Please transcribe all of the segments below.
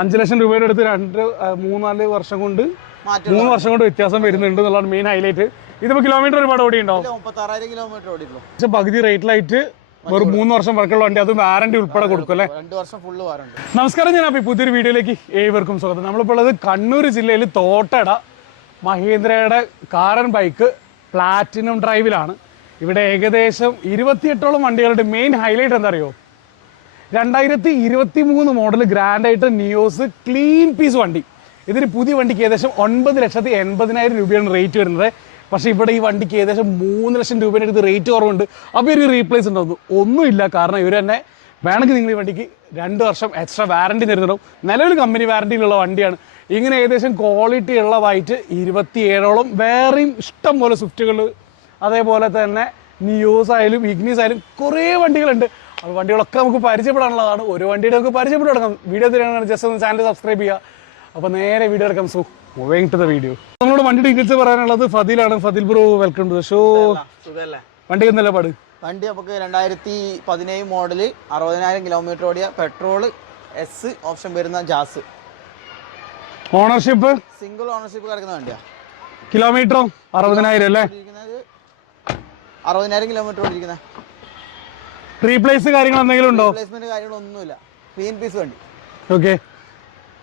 അഞ്ച് ലക്ഷം രൂപയുടെ അടുത്ത് രണ്ട് മൂന്നാൽ വർഷം കൊണ്ട് മൂന്ന് വർഷം കൊണ്ട് വ്യത്യാസം വരുന്നുണ്ട് എന്നുള്ളതാണ് മെയിൻ ഹൈലൈറ്റ് ഇതിപ്പോ കിലോമീറ്റർ ഒരുപാട് ഓടി ഉണ്ടാവും മുപ്പത്താറായിരം കിലോമീറ്റർ ഓടിയിട്ടുള്ളൂ. പക്ഷെ പകുതി റേറ്റിലായിട്ട് ഒരു മൂന്ന് വർഷം വർക്കുള്ള വണ്ടി അത് വാറണ്ടി ഉൾപ്പെടെ കൊടുക്കും അല്ലേ? രണ്ട് വർഷം ഫുള്ള് വാറണ്ടി നമസ്കാരം ഞാൻ അപ്പോൾ പുതിയൊരു വീഡിയോയിലേക്ക് ഏവർക്കും സ്വാഗതം. നമ്മളിപ്പോൾ ഉള്ളത് കണ്ണൂർ ജില്ലയിൽ തോട്ടട മഹീന്ദ്രയുടെ കാറൻ ബൈക്ക് പ്ലാറ്റിനം ഡ്രൈവിലാണ് ഇവിടെ ഏകദേശം ഇരുപത്തിയെട്ടോളം വണ്ടികളുടെ മെയിൻ ഹൈലൈറ്റ് എന്താ അറിയോ? രണ്ടായിരത്തി ഇരുപത്തി മൂന്ന് മോഡൽ ഗ്രാൻഡായിട്ട് നിയോസ് ക്ലീൻ പീസ് വണ്ടി. ഇതിന് പുതിയ വണ്ടിക്ക് ഏകദേശം ഒൻപത് ലക്ഷത്തി എൺപതിനായിരം രൂപയാണ് റേറ്റ് വരുന്നത്. പക്ഷെ ഇവിടെ ഈ വണ്ടിക്ക് ഏകദേശം മൂന്ന് ലക്ഷം രൂപയുടെ അടുത്ത് റേറ്റ് കുറവുണ്ട്. അപ്പോൾ ഒരു റീപ്ലേസ് ഉണ്ടാവും. ഒന്നുമില്ല. കാരണം ഇവർ തന്നെ വേണമെങ്കിൽ നിങ്ങൾ ഈ വണ്ടിക്ക് രണ്ട് വർഷം എക്സ്ട്രാ വാറണ്ടി തരുന്നുണ്ടാവും. നിലവിൽ കമ്പനി വാറണ്ടിയിലുള്ള വണ്ടിയാണ്. ഇങ്ങനെ ഏകദേശം ക്വാളിറ്റി ഉള്ളതായിട്ട് ഇരുപത്തിയേഴോളം വേറെയും ഇഷ്ടം പോലെ സ്വിഫ്റ്റുകൾ അതേപോലെ തന്നെ നിയോസ് ആയാലും ഇഗ്നീസ് ആയാലും കുറേ വണ്ടികളുണ്ട്. അപ്പോൾ വണ്ടികളൊക്കെ നമുക്ക് പരിചയപ്പെടാനുള്ളതാണ്. ഒരു വണ്ടിയുടെ നമുക്ക് പരിചയപ്പെട്ടു തുടങ്ങാം. വീഡിയോ തരാനാണ് ജസ്റ്റ് ഒന്ന് ചാനൽ സബ്സ്ക്രൈബ് ചെയ്യുക. അപ്പോൾ നേരെ വീഡിയോ എടുക്കാം so. Moving to the video നമ്മളോട് വണ്ടി ഡീറ്റെയിൽസ് പറയാനുള്ളത് ഫതിലാണ്. Fathil bro welcome to the show വണ്ടി എന്നല്ല പാട്. വണ്ടി നമുക്ക് രണ്ടായിരത്തി പതിനേഴ് മോഡൽ അറുപതിനായിരം കിലോമീറ്റർ ഓടിയ പെട്രോൾ എസ് ഓപ്ഷൻ വരുന്ന ജാസ്. ഓണർഷിപ്പ് സിംഗിൾ ഓണർഷിപ്പ് കിടക്കുന്ന വണ്ടിയാ. കിലോമീറ്ററോ അറുപതിനായിരം അല്ലേ? അറുപതിനായിരം കിലോമീറ്റർ ഓടിയിരിക്കുന്നത്. റീപ്ലേസ് കാര്യങ്ങൾ എന്തെങ്കിലും ഉണ്ടോ? റീപ്ലേസ്മെന്റ് കാര്യങ്ങളൊന്നുമില്ല. ക്ലീൻ പീസ് വണ്ടി. ഓക്കെ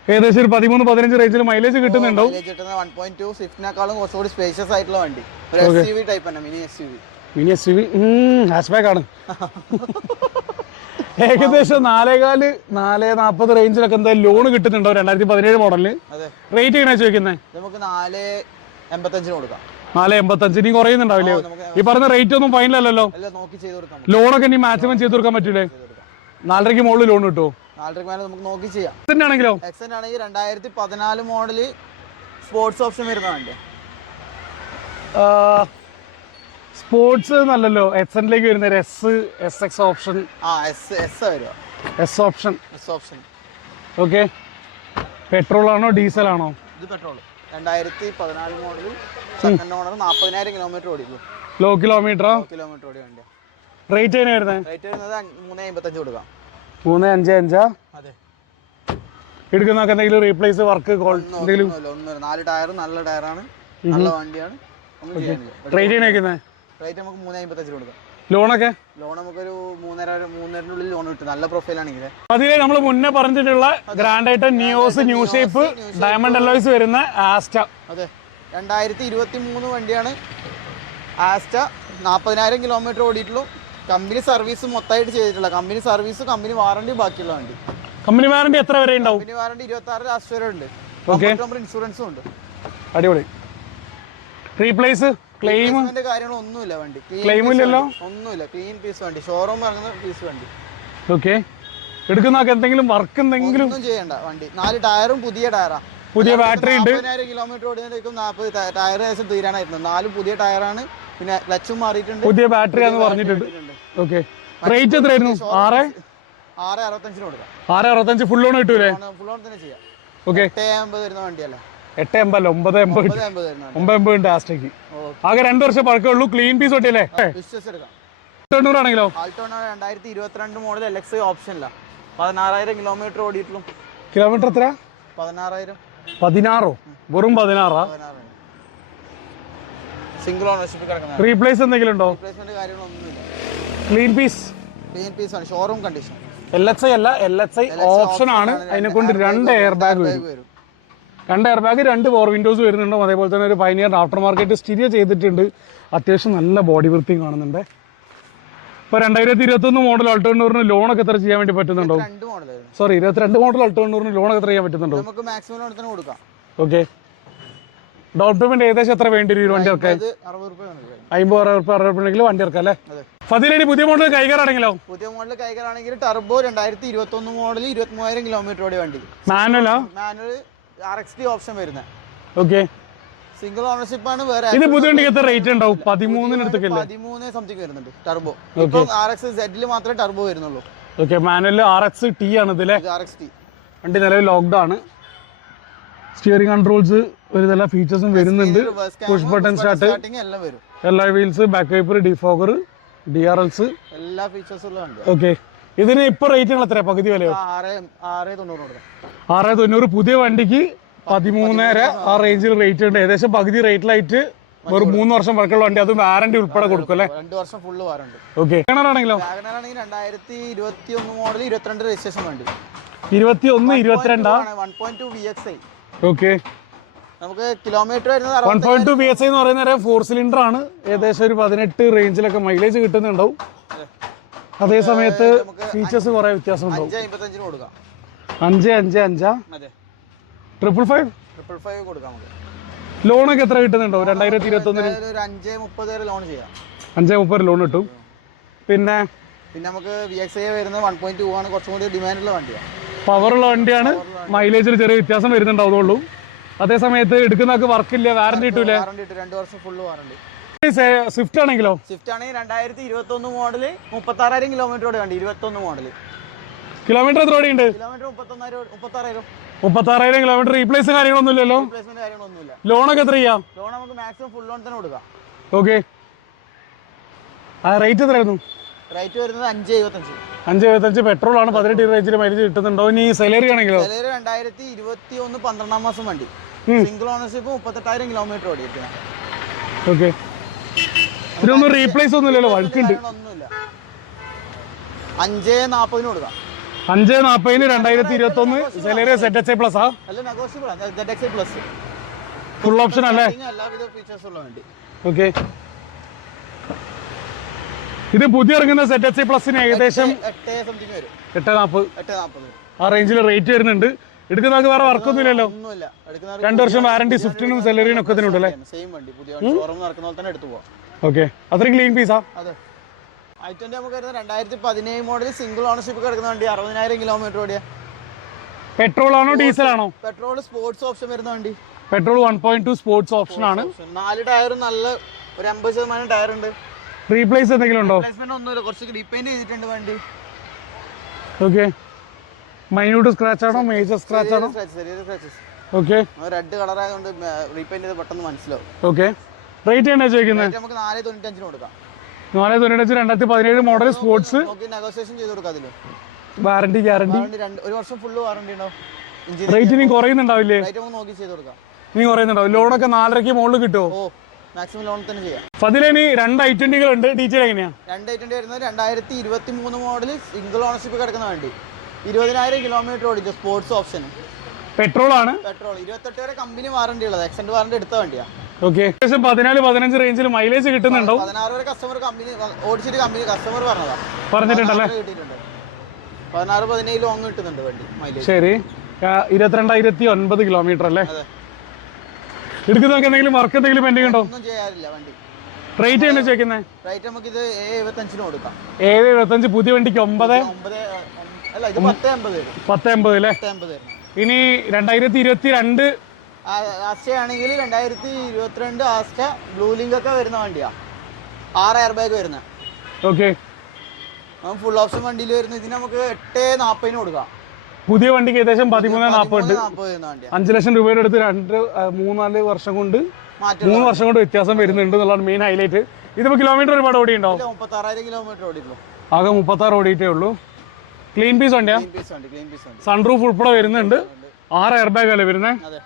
ഏകദേശം ഒരു പതിമൂന്ന് പതിനഞ്ച് റേഞ്ചിൽ മൈലേജ് കിട്ടുന്നുണ്ടോ? മൈലേജ് കിട്ടുന്ന വൺ പോയിന്റ് ടു സ്വിഫ്റ്റിനേക്കാളും കുറച്ചുകൂടി സ്പേഷ്യസ് ആയിട്ടുള്ള വണ്ടി. ഒരു എസ് യു വി ടൈപ്പ് തന്നെ mini S U V mini S U V hatchback ആണ്. ഏകദേശം നാലേകാൽ നാല് നാൽപ്പത് റേഞ്ചിലൊക്കെ എന്തായാലും ലോൺ കിട്ടുന്നുണ്ടോ? രണ്ടായിരത്തി പതിനേഴ് മോഡലിന് റേറ്റ് എങ്ങനെയാ ചോദിക്കുന്നത് നമുക്ക് നാല് എൺപത്തഞ്ചിന് കൊടുക്കാം. നാല് എൺപത്തഞ്ച്. ഇനി കുറയുന്നുണ്ടാവില്ലേ ഈ പറഞ്ഞ റേറ്റ് ഒന്നും ഫൈനൽ അല്ലല്ലോ. ലോണൊക്കെ ഇനി മാക്സിമം ചെയ്ത് കൊടുക്കാൻ പറ്റൂലേ നാലരയ്ക്ക് മുകളിൽ ലോൺ കിട്ടുമോ നമുക്ക് നോക്കി ചെയ്യാം. ആണെങ്കിലോ? എക്സെന്റ് ആണെങ്കിൽ രണ്ടായിരത്തി പതിനാല് മോഡൽ സ്പോർട്സ് ഓപ്ഷൻ വരുന്ന വണ്ടി സ്പോർട്സ് നല്ലല്ലോ. വരുന്ന എസ് എസ് എക്സ് ഓപ്ഷൻ ആ S S S option S option okay petrol ആണോ ഡീസൽ ആണോ? ഇത് പെട്രോൾ രണ്ടായിരത്തി പതിനാല് മോഡൽ സെക്കൻഡ് ഓണർ നാൽപ്പതിനായിരം കിലോമീറ്റർ ഓടിക്കും. ലോ കിലോമീറ്ററോ കിലോമീറ്റർ ഓടിയ വണ്ടി റേറ്റ് എങ്ങനെ വരുന്നത് റേറ്റ് വരുന്നത് മൂന്ന് അമ്പത്തഞ്ച് കൊടുക്കാം. മൂന്ന് അഞ്ച് അഞ്ചാ? അതെ. എടുക്കുന്നൊക്കെ എന്തെങ്കിലും റീപ്ലേസ് വർക്ക് എന്തെങ്കിലും? നാല് ടയറും നല്ല ടയറാണ് നല്ല വണ്ടിയാണ്. റേറ്റ് എങ്ങനെ റേറ്റ് നമുക്ക് മൂന്ന് അമ്പത്തഞ്ച് കൊടുക്കാം. ലോണൊക്കെ? ലോൺ നമുക്കൊരു മൂന്നര മൂന്നരനുള്ളിൽ ലോൺ കിട്ടും. നല്ല പ്രൊഫൈലാണെങ്കിൽ അതിലെ നമ്മൾ മുന്നേ പറഞ്ഞിട്ടുള്ള ഗ്രാൻഡ് ആയിട്ട് Nios new shape diamond alloys വരുന്ന ആസ്റ്റ. അതെ. രണ്ടായിരത്തി ഇരുപത്തി മൂന്ന് വണ്ടിയാണ് ആസ്റ്റ. നാൽപ്പതിനായിരം കിലോമീറ്റർ ഓടിയിട്ടുള്ളൂ. കമ്പനി സർവീസ് മൊത്തമായിട്ട് ചെയ്തിട്ടുള്ള കമ്പനി സർവീസ് കമ്പനി വാറണ്ടി ബാക്കിയുള്ള വണ്ടി. കമ്പനി വാറണ്ടി എത്ര വരെ ഉണ്ടാവും? കമ്പനി വാറണ്ടി ഇരുപത്തി ആറ് ലാസ്റ്റ് വരെ ഉണ്ട്. ഇൻഷുറൻസും ഉണ്ട്. അടിപൊളി. റീപ്ലേസ് ക്ലെയിം കാര്യങ്ങളൊന്നുമില്ല വണ്ടി. ഇല്ലല്ലോ? ഒന്നുമില്ല. ക്ലീൻ പീസ് വണ്ടി. ഷോറൂം ഇറങ്ങുന്ന പീസ് വണ്ടി. ഓക്കെ എടുക്കുന്നൊക്കെ എന്തെങ്കിലും വർക്ക് എന്തെങ്കിലും ഒന്നും ചെയ്യണ്ട വണ്ടി. നാല് ടയറും പുതിയ ടയറാ പുതിയ ബാറ്ററി ഉണ്ട്. കിലോമീറ്റർ ഓടുന്നതിലേക്കും നാൽപ്പത് ടയർ ഏകദേശം തീരാനായിരുന്നു നാലും പുതിയ ടയറാണ് പിന്നെ ക്ലച്ചും മാറിയിട്ടുണ്ട്. പുതിയ ബാറ്ററി ആണെന്ന് പറഞ്ഞിട്ടുണ്ട്. ഓക്കെ റേറ്റ് എത്രയായിരുന്നു? ആറ്? ആറ് അറുപത്തഞ്ചിന് കൊടുക്കാം. ആറ് അറുപത്തഞ്ച് ഫുൾ ലോൺ കിട്ടൂലേ? ഫുൾ ഓൺ തന്നെ ചെയ്യാം. ഓക്കെ എട്ട് അമ്പത് വരുന്ന വണ്ടിയല്ലേ? എട്ട് എൺപത് ഒമ്പത് എൺപത് ഒമ്പത് എൺപത് ഉണ്ട് ആസ്റ്റേക്ക് ആകെ രണ്ടു വർഷം പഴക്കേ ഉള്ളൂ. ക്ലീൻ പീസ് കിട്ടിയല്ലേ തൊണ്ണൂറാണെങ്കിലോ? രണ്ടായിരത്തി ഇരുപത്തിരണ്ട് മോഡൽ എൽ എക്സ് ഓപ്ഷനില്ല പതിനാറായിരം കിലോമീറ്റർ ഓടിയിട്ടുള്ളൂ. കിലോമീറ്റർ എത്ര? പതിനാറായിരം. പതിനാറോ? വെറും പതിനാറാ? സിംഗിൾ ഓണർഷിപ്പ് കിടക്കുന്നത് റീപ്ലേസ് എന്തെങ്കിലും ഉണ്ടോ? റീപ്ലേസ്മെന്റ് കാര്യങ്ങളൊന്നുമില്ല. ക്ലീൻ പീസ് ക്ലീൻ പീസ് ആണ്. Showroom condition L X I അല്ല എൽ എക്സ് ഐ ഓപ്ഷൻ ആണ്. അതിനെ കൊണ്ട് രണ്ട് എയർ ബാഗ് വരും. രണ്ട് എയർ ബാഗ് രണ്ട് പവർ വിൻഡോസ് വരുന്നുണ്ടോ. അതേപോലെ തന്നെ ഒരു പൈനിയർ ആഫ്റ്റർ മാർക്കറ്റ് സ്റ്റീരിയോ ചെയ്തിട്ടുണ്ട്. അത്യാവശ്യം നല്ല ബോഡി വൃത്തിയും കാണുന്നുണ്ട്. ഇപ്പോൾ രണ്ടായിരത്തി ഇരുപത്തൊന്ന് മോഡൽ അൾട്ടോണ്ണൂറിന് ലോണൊക്കെ എത്ര ചെയ്യാൻ വേണ്ടി പറ്റുന്നുണ്ടോ? സോറി ഇരുപത്തിരണ്ട് മോഡൽ അൾട്ടോണ്ണൂറിന് ലോണൊക്കെ എത്ര ചെയ്യാൻ പറ്റുന്നുണ്ടോ? നമുക്ക് മാക്സിമം ലോൺ തന്നെ കൊടുക്കാം. ഓക്കെ ഡൗൺ പേയ്മെന്റ് ഏകദേശം എത്ര വേണ്ടി വരും വണ്ടി ഇറക്കാൻ? അത് അറുപത്. അമ്പത് അറുപത് ഉണ്ടെങ്കിൽ വണ്ടി ഇറക്കാം അല്ലേ? ഫതിലടി പുതിയ മോഡൽ കൈകാറാണെങ്കിലോ പുതിയ മോഡൽ കൈകാറാണെങ്കിൽ ടർബോ രണ്ടായിരത്തി ഇരുപത്തി ഒന്ന് മോഡൽ ഇരുപത്തി മൂവായിരം കിലോമീറ്റർ ഓടി വണ്ടി മാനുവലോ മാനുവൽ ആർ എക്സ് ഓപ്ഷൻ വരുന്നത് ഓക്കെ സിംഗിൾ ഓണർഷിപ്പ് ആണ് വേറെ ഇത് പുതിയ വണ്ടിക്ക് എത്ര റേറ്റ് ഉണ്ടാവും? പതിമൂന്നിനടുത്തൊക്കെ പതിമൂന്ന് സംതിങ് വരുന്നുണ്ട്. ടർബോ ഇപ്പം ആർ എക്സ് സെഡിൽ മാത്രമേ ടർബോ വരുന്നുള്ളൂ. Okay manual R X T ആണ് ഇതിലെ ഇത് ആർ എക്സ് ടി വണ്ടി നിലവിൽ ലോക്ക്ഡ് ആണ്. സ്റ്റിയറിംഗ് കൺട്രോൾസ് ഒരു ഫീച്ചേഴ്സും വരുന്നുണ്ട്. പുഷ് ബട്ടൺ സ്റ്റാർട്ട് എല്ലാം വരും. എല്ലാ wheels back wiper defogger D R Ls എല്ലാ ഫീച്ചേഴ്സും ഓക്കെ ഇതിന് ഇപ്പൊ റേറ്റുകൾ എത്ര പകുതി വിലയോ? ആറ് തൊണ്ണൂറ് പുതിയ വണ്ടിക്ക് പതിമൂന്നര ആ റേഞ്ചിൽ റേറ്റ് ഉണ്ട്. ഏകദേശം പകുതി റേറ്റിലായിട്ട് ഒരു മൂന്ന് വർഷം വർക്കുള്ള വണ്ടി അത് വാറണ്ടി ഉൾപ്പെടെ കൊടുക്കും അല്ലേ? രണ്ട് വർഷം ഫുള്ള് വാറന്റ് ഓക്കെ ആണെങ്കിലോ രണ്ടായിരത്തി ഇരുപത്തി ഒന്ന് മോഡൽ ഇരുപത്തിരണ്ട് രജിസ്ട്രേഷൻ വണ്ടി. ഇരുപത്തി ഒന്ന് ഇരുപത്തിരണ്ടാ? One point two V X I okay നമുക്ക് കിലോമീറ്റർ വരുന്നത് one point two B S I എന്ന് പറയുന്ന ഫോർ സിലിണ്ടർ ആണ്. ഏകദേശം ഒരു പതിനെട്ട് റേഞ്ചിലൊക്കെ മൈലേജ് കിട്ടുന്നുണ്ടാവും. അതേ സമയത്ത് ഫീച്ചേഴ്സ് കുറെ വ്യത്യാസം ഉണ്ടാവും അഞ്ച് അഞ്ച് അഞ്ച്? ട്രിപ്പിൾ ഫൈവ് ട്രിപ്പിൾ ഫൈവ് കൊടുക്കാം ലോണൊക്കെ എത്ര കിട്ടുന്നുണ്ടോ? രണ്ടായിരത്തി ഇരുപത്തി ഒന്നിന് അഞ്ച് മുപ്പത് വരെ ലോൺ ചെയ്യാം. അഞ്ചേ മുപ്പത് ലോൺ കിട്ടും. പിന്നെ? പിന്നെ നമുക്ക് വി എക്സ് ഐ വരുന്നത് വൺ പോയിന്റ് ടു ആണ്. കുറച്ചും കൂടി ഡിമാൻഡുള്ള വണ്ടിയാണ്. പവറുള്ള വണ്ടിയാണ് മൈലേജിൽ ചെറിയ വ്യത്യാസം വരുന്നുണ്ടാവുന്നുള്ളൂ. അതേ സമയത്ത് എടുക്കുന്നവർക്ക് വർക്കില്ല വാറന്റി കിട്ടൂലേ വാറണ്ടി ഇട്ട്. രണ്ട് വർഷം ഫുള്ള് വാറണ്ടി സ്വിഫ്റ്റ് ആണെങ്കിലോ? സ്വിഫ്റ്റ് ആണെങ്കിൽ രണ്ടായിരത്തി ഇരുപത്തി ഒന്ന് മോഡൽ മുപ്പത്തി ആറായിരം കിലോമീറ്റർ വേണ്ടി ഇരുപത്തി ഒന്ന് മോഡൽ കിലോമീറ്റർ എത്ര ഓടിയുണ്ട്? കിലോമീറ്റർ മുപ്പത്തൊന്നായിരം മുപ്പത്താറായിരം. കിലോമീറ്റർ റീപ്ലേസ് കാര്യങ്ങളൊന്നും ഇല്ലല്ലോ റീപ്ലേസ്മെന്റ് കാര്യങ്ങളൊന്നുമില്ല. ലോണൊക്കെ എത്ര ചെയ്യാം? ലോൺ നമുക്ക് മാക്സിമം ഫുൾ ലോൺ തന്നെ കൊടുക്കാം. ഓക്കെ ആ റേറ്റ് എത്രയായിരുന്നു? റേറ്റ് വരുന്നത് അഞ്ച് എഴുപത്തഞ്ച്. അഞ്ച് എഴുപത്തഞ്ച് പെട്രോൾ ആണ്. പതിനെട്ട് റേഞ്ചിൽ മൈലേജ് കിട്ടുന്നുണ്ടോ? ഇനി സാലറി ആണെങ്കിലോ? ചിലര് രണ്ടായിരത്തി ഇരുപത്തി ഒന്ന് പന്ത്രണ്ടാം മാസം വണ്ടി. സിംഗിൾ ഓണർഷിപ്പ് മുപ്പത്തെട്ടായിരം കിലോമീറ്റർ ഓടിയിരിക്കുന്നത് ഓക്കെ ഇതിനൊന്നും റീപ്ലേസ് ഒന്നും ഇല്ലല്ലോ വഴുക്കുണ്ട് അഞ്ചേ നാൽപ്പതിന് കൊടുക്കാം. അഞ്ച് നാപ്പതിന് രണ്ടായിരത്തി ഇരുപത്തി ഒന്ന് സെലേറിയ സെറ്റ് എച്ച് പ്ലസ് ആ? ഫുൾ ഓപ്ഷൻ അല്ലേ? ഓക്കെ ഇത് പുതിയ ഇറങ്ങുന്ന സെറ്റ് എച്ച് പ്ലസിന് ഏകദേശം എട്ട് നാൽപ്പത് ആ റേഞ്ചിൽ റേറ്റ് വരുന്നുണ്ട്. എടുക്കുന്നവർക്ക് വേറെ വർക്കൊന്നും ഇല്ലല്ലോ രണ്ട് വർഷം വാറണ്ടി സ്വിഫ്റ്റിനും സെലറിനും ഒക്കെ ഇതിനുണ്ടല്ലേ സെയിം വണ്ടി. പുതിയ വണ്ടി ഷോറൂം നടക്കുന്ന പോലെ തന്നെ എടുത്തു പോവാം. ഓക്കെ അത്രയും ക്ലീൻ പീസാ അതെ. ഐ ട്വന്റി നമുക്ക് വരുന്നത് രണ്ടായിരത്തി പതിനേഴ് മോഡൽ സിംഗിൾ ഓണർഷിപ്പ് കിടക്കുന്ന വണ്ടി. അറുപതിനായിരം കിലോമീറ്റർ ഓടിയ. പെട്രോൾ ആണോ ഡീസൽ ആണോ? പെട്രോൾ സ്പോർട്സ് ഓപ്ഷൻ വരുന്ന വണ്ടി. Petrol one point two sports option ആണ്. നാല് ടയറും നല്ല ഒരു അമ്പത് ശതമാനം ടയർ ഉണ്ട്. റീപ്ലേസ് എന്തെങ്കിലും ഉണ്ടോ? ഒന്നുമില്ല. കുറച്ച് റീപെയിന്റ് ചെയ്തിട്ടുണ്ട് വണ്ടി. ഓക്കെ മൈന്യൂട്ട് സ്ക്രാച്ച് ആണോ? മേജർ സ്ക്രാച്ച് ആണോ? ഓക്കെ റെഡ് കളർ ആയതുകൊണ്ട് റീപെയിന്റ് ചെയ്ത് പെട്ടെന്ന് മനസ്സിലാവും. ഓക്കെ റേറ്റ് എന്നാ ചോദിക്കുന്നത് നമുക്ക് നാല് തൊണ്ണൂറ്റഞ്ചിന് കൊടുക്കാം. നാല് തൊണ്ണൂറ്റഞ്ച് രണ്ടായിരത്തി പതിനേഴ് മോഡൽ സ്പോർട്സ് നെഗോസിയേഷൻ ചെയ്ത് കൊടുക്കാം അതിൽ. വാറണ്ടി ഗ്യാരണ്ടി ഒരു വർഷം ഫുള്ള് വാറണ്ടി ഉണ്ടാവും റേറ്റ് ഇനി കുറയുന്നുണ്ടാവില്ലേ? നോക്കി ചെയ്ത് കൊടുക്കാം. ഇനി കുറയുന്നുണ്ടാവും. ലോണൊക്കെ നാലരയ്ക്ക് മുകളിൽ കിട്ടുമോ മാക്സിമം ലോൺ തന്നെ ചെയ്യാം. ഫതിലിനി രണ്ട് ഐറ്റന്റികൾ ഉണ്ട് ഡീറ്റെയിൽ എങ്ങനെയാ? രണ്ട് വരുന്നത് രണ്ടായിരത്തി ഇരുപത്തി മൂന്ന് മോഡൽ സിംഗിൾ ഓണർഷിപ്പ് കിടക്കുന്ന വണ്ടി. ഇരുപതിനായിരം കിലോമീറ്റർ ഓടിച്ചു സ്പോർട്സ് ഓപ്ഷൻ പെട്രോൾ ആണ്. പെട്രോൾ ഇരുപത്തെട്ട് വരെ കമ്പനി വാറണ്ടി ഉള്ളത്. എക്സെന്റ് വാറണ്ടി എടുത്ത വണ്ടിയാണ് ഓക്കെ ഏകദേശം പതിനാല് പതിനഞ്ച് റേഞ്ചിൽ മൈലേജ് കിട്ടുന്നുണ്ടാവും. പതിനാറ് വരെ കസ്റ്റമർ കമ്പനി ഓടിച്ചിട്ട് കമ്പനി കസ്റ്റമർ പറഞ്ഞതാ. പറഞ്ഞിട്ടുണ്ടല്ലേ? പതിനാറ് പതിനേഴ് ലോങ് കിട്ടുന്നുണ്ട് വണ്ടി മൈലേജ് ശരി. ഇരുപത്തിരണ്ടായിരത്തി ഒൻപത് കിലോമീറ്റർ അല്ലേ? അതെ. എടുക്കുന്നതൊക്കെ എന്തെങ്കിലും വർക്ക് എന്തെങ്കിലും പെൻഡിങ് ഉണ്ടോ? ഒന്നും ചെയ്യാറില്ല വണ്ടി. റേറ്റ് തന്നെ ചോദിക്കുന്നത് റേറ്റ് നമുക്ക് ഇത് എഴുപത്തഞ്ചിന് കൊടുക്കാം. ഏഴ് എഴുപത്തഞ്ച് പുതിയ വണ്ടിക്ക് ഒമ്പത്? പത്ത് എൺപത് അല്ലേ? ഇനി രണ്ടായിരത്തി ഇരുപത്തി രണ്ട് ആണെങ്കിൽ രണ്ടായിരത്തി ഇരുപത്തിരണ്ട് ആസ്റ്റ ബ്ലൂ ലിങ്ക് ഒക്കെ വരുന്ന വണ്ടിയാ. ആറ് എയർ ബാഗ് വരുന്ന ഓക്കെ ഫുൾ ഓപ്ഷൻ വണ്ടിയിൽ വരുന്ന ഇതിന് നമുക്ക് എട്ട് നാപ്പതിന് കൊടുക്കാം. പുതിയ വണ്ടിക്ക് ഏകദേശം പതിമൂന്ന് നാൽപ്പത് അഞ്ചു ലക്ഷം രൂപയുടെ അടുത്ത് രണ്ട് മൂന്നാൽ വർഷം കൊണ്ട് മൂന്ന് വർഷം കൊണ്ട് വ്യത്യാസം വരുന്നുണ്ട് എന്നുള്ളതാണ് മെയിൻ ഹൈലൈറ്റ് ഇതിപ്പോ കിലോമീറ്റർ ഒരുപാട് ഓടിയുണ്ടോ മുപ്പത്താറായിരം കിലോമീറ്റർ ഓടിയിട്ടുള്ളൂ. ആകെ മുപ്പത്താറ് ഓടിയിട്ടേ ഉള്ളൂ. ക്ലീൻ പീസ് വണ്ടിയാ? വണ്ടി സൺറൂഫ് ഉൾപ്പെടെ വരുന്നുണ്ട്. ആറ് എയർ ബാഗ് അല്ലേ വരുന്നത്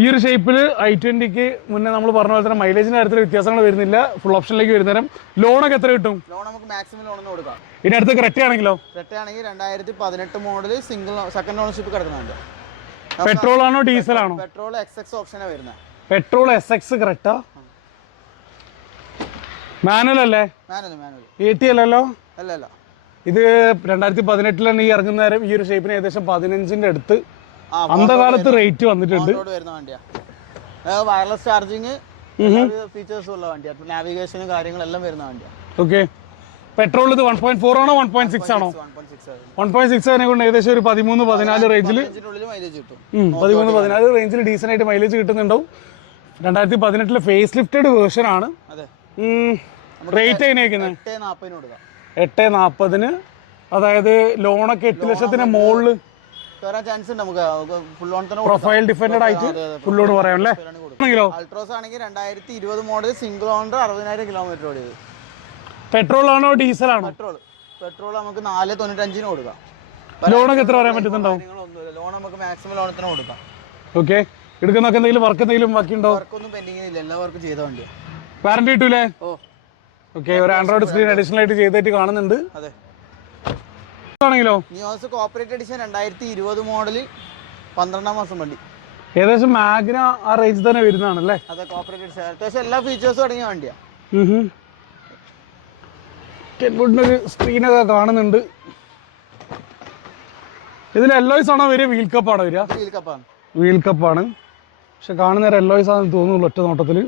ഈ ഒരു ഷേപ്പിൽ ഐ ട്വന്റിക്ക് മുന്നേ നമ്മൾ പറഞ്ഞ പോലെ തന്നെ മൈലേജിന്റെ കാര്യത്തിൽ വ്യത്യാസങ്ങൾ വരുന്നില്ല. ഫുൾ ഓപ്ഷനിലേക്ക് വരുന്നേരം ലോണൊക്കെ എത്ര കിട്ടും? ലോൺ നമുക്ക് മാക്സിമം ലോൺ കൊടുക്കാം. ഇനി അടുത്ത് കറക്റ്റ് ആണെങ്കിലോ? ക്രെറ്റ ആണെങ്കിൽ രണ്ടായിരത്തി പതിനെട്ട് മോഡൽ സിംഗിൾ സെക്കൻഡ് ഓണർഷിപ്പ് കിടക്കുന്നുണ്ട്. പെട്രോൾ ആണോ ഡീസൽ ആണോ? പെട്രോൾ എക്സ് എക്സ് ഓപ്ഷനാണ് വരുന്നത് പെട്രോൾ എസ് എക്സ് കറക്റ്റാ മാനുവൽ അല്ലേ? മാനുവൽ എ ടി അല്ലല്ലോ അല്ല? അല്ല ഇത് രണ്ടായിരത്തി പതിനെട്ടിലാണ് ഈ ഇറങ്ങുന്ന നേരം ഈ ഒരു ഷേപ്പിന് ഏകദേശം പതിനഞ്ചിന്റെ അടുത്ത്. അന്ധകാലത്ത് റേറ്റ് വന്നിട്ടുണ്ട്. വയർലെസ് ചാർജിങ് ഫീച്ചേഴ്സ് ഉള്ള വണ്ടിയാണ് നാവിഗേഷനും കാര്യങ്ങളെല്ലാം വരുന്ന വണ്ടിയാണ് ഓക്കെ പെട്രോൾ ഇത് വൺ പോയിന്റ് ഫോർ ആണോ വൺ പോയിന്റ് സിക്സ് ആണോ? വൺ പോയിന്റ് സിക്സ് അതിനെ കൊണ്ട് ഏകദേശം ഒരു പതിമൂന്ന് പതിനാല് റേഞ്ചിൽ പതിമൂന്ന് പതിനാല് റേഞ്ചിൽ ഡീസന്റ് ആയിട്ട് മൈലേജ് കിട്ടുന്നുണ്ടാവും. രണ്ടായിരത്തി പതിനെട്ടിലെ ഫേസ് ലിഫ്റ്റഡ് വേർഷൻ ആണ് റേറ്റ് കൊടുക്കാം. എട്ട് നാൽപ്പതിന് അതായത് ലോണൊക്കെ എട്ട് ലക്ഷത്തിന് മുകളിൽ കയറാൻ ചാൻസ് ഉണ്ട് നമുക്ക്. ഫുൾ ഓൺ തന്നെ പ്രൊഫൈൽ ഡിഫൻഡഡ് ആയിട്ട് ഫുൾ ഓൺ പറയാം അല്ലേ? അൾട്രോസ് ആണെങ്കിൽ രണ്ടായിരത്തി ഇരുപത് മോഡൽ സിംഗിൾ ഓണർ അറുപതിനായിരം കിലോമീറ്റർ ഓടിയത്. പെട്രോൾ ആണോ ഡീസൽ ആണോ? പെട്രോൾ പെട്രോൾ നമുക്ക് നാല് തൊണ്ണൂറ്റഞ്ചിന് കൊടുക്കാം. ലോണൊക്കെ എത്ര പറയാൻ പറ്റുന്നുണ്ടാവും ലോൺ നമുക്ക് മാക്സിമം ലോണത്തിന് കൊടുക്കാം. ഓക്കെ എടുക്കുന്നൊക്കെ എന്തെങ്കിലും വർക്ക് എന്തെങ്കിലും ബാക്കിയുണ്ടോ? വർക്കൊന്നും പെൻഡിങ് ഇല്ല. എല്ലാ വർക്കും ചെയ്ത വണ്ടിയാണ് വാറണ്ടി കിട്ടൂലേ? ഓ. ഓക്കെ ഒരു ആൻഡ്രോയിഡ് സ്ക്രീൻ അഡീഷണൽ ആയിട്ട് ചെയ്തിട്ട് കാണുന്നുണ്ട്. അതെ. ആണെങ്കിലോ നിയോസ് കോപ്പറേറ്റ് എഡിഷൻ രണ്ടായിരത്തി ഇരുപത് മോഡൽ പന്ത്രണ്ടാം മാസം വണ്ടി. ഏകദേശം മാഗ്ന ആ റേഞ്ച് തന്നെ വരുന്നതാണല്ലേ? അതെ കോപ്പറേറ്റ് എഡിഷൻ. അത്യാവശ്യം എല്ലാ ഫീച്ചേഴ്സും അടങ്ങിയ വണ്ടിയാണ് ടെൻവുഡിന്റെ ഒരു സ്ക്രീനൊക്കെ കാണുന്നുണ്ട്. ഇതിൽ എല്ലോയ്സ് ആണോ വരിക? വീൽ കപ്പാണോ വരിക? വീൽ കപ്പാണ് വീൽ കപ്പാണ് പക്ഷെ കാണുന്ന നേരം എല്ലോയ്സ് ആണെന്ന് തോന്നുന്നുള്ളൂ ഒറ്റ നോട്ടത്തിൽ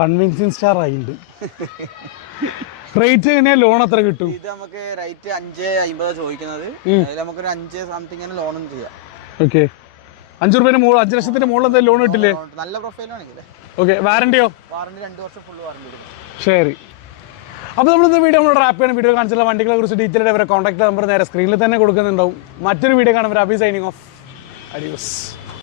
കൺവിൻസിങ് സ്റ്റാർ ആയിട്ടുണ്ട്. റേറ്റ് എങ്ങനെയാ ലോൺ എത്ര കിട്ടും? ഇത് നമുക്ക് റേറ്റ് അഞ്ച് അമ്പതാ ചോദിക്കുന്നത്. അതിൽ നമുക്കൊരു അഞ്ച് സംതിങ് ലോണും ചെയ്യാം. ഓക്കെ അഞ്ചു റുപ്യേന്റെ മുകളിൽ അഞ്ച് ലക്ഷത്തിന്റെ മുകളിൽ എന്തായാലും ലോൺ കിട്ടില്ലേ? നല്ല പ്രൊഫൈലാണെങ്കിൽ ഓക്കെ വാറണ്ടിയോ വാറണ്ടി രണ്ട് വർഷം ഫുള്ള് വാറണ്ടി ശരി. അപ്പോൾ നമ്മൾ ഇന്ന് വീഡിയോ നമ്മൾ റാപ്പ് ചെയ്യണം. വീഡിയോ കാണിച്ചുള്ള വണ്ടികളെ കുറിച്ച് ഡീറ്റെയിൽ അവരെ കോൺടാക്ട് നമ്പർ നേരെ സ്ക്രീനിൽ തന്നെ കൊടുക്കുന്നുണ്ടാവും. മറ്റൊരു വീഡിയോ കാണുമ്പോൾ അബി സൈനിങ് ഓഫ് അഡിയോസ്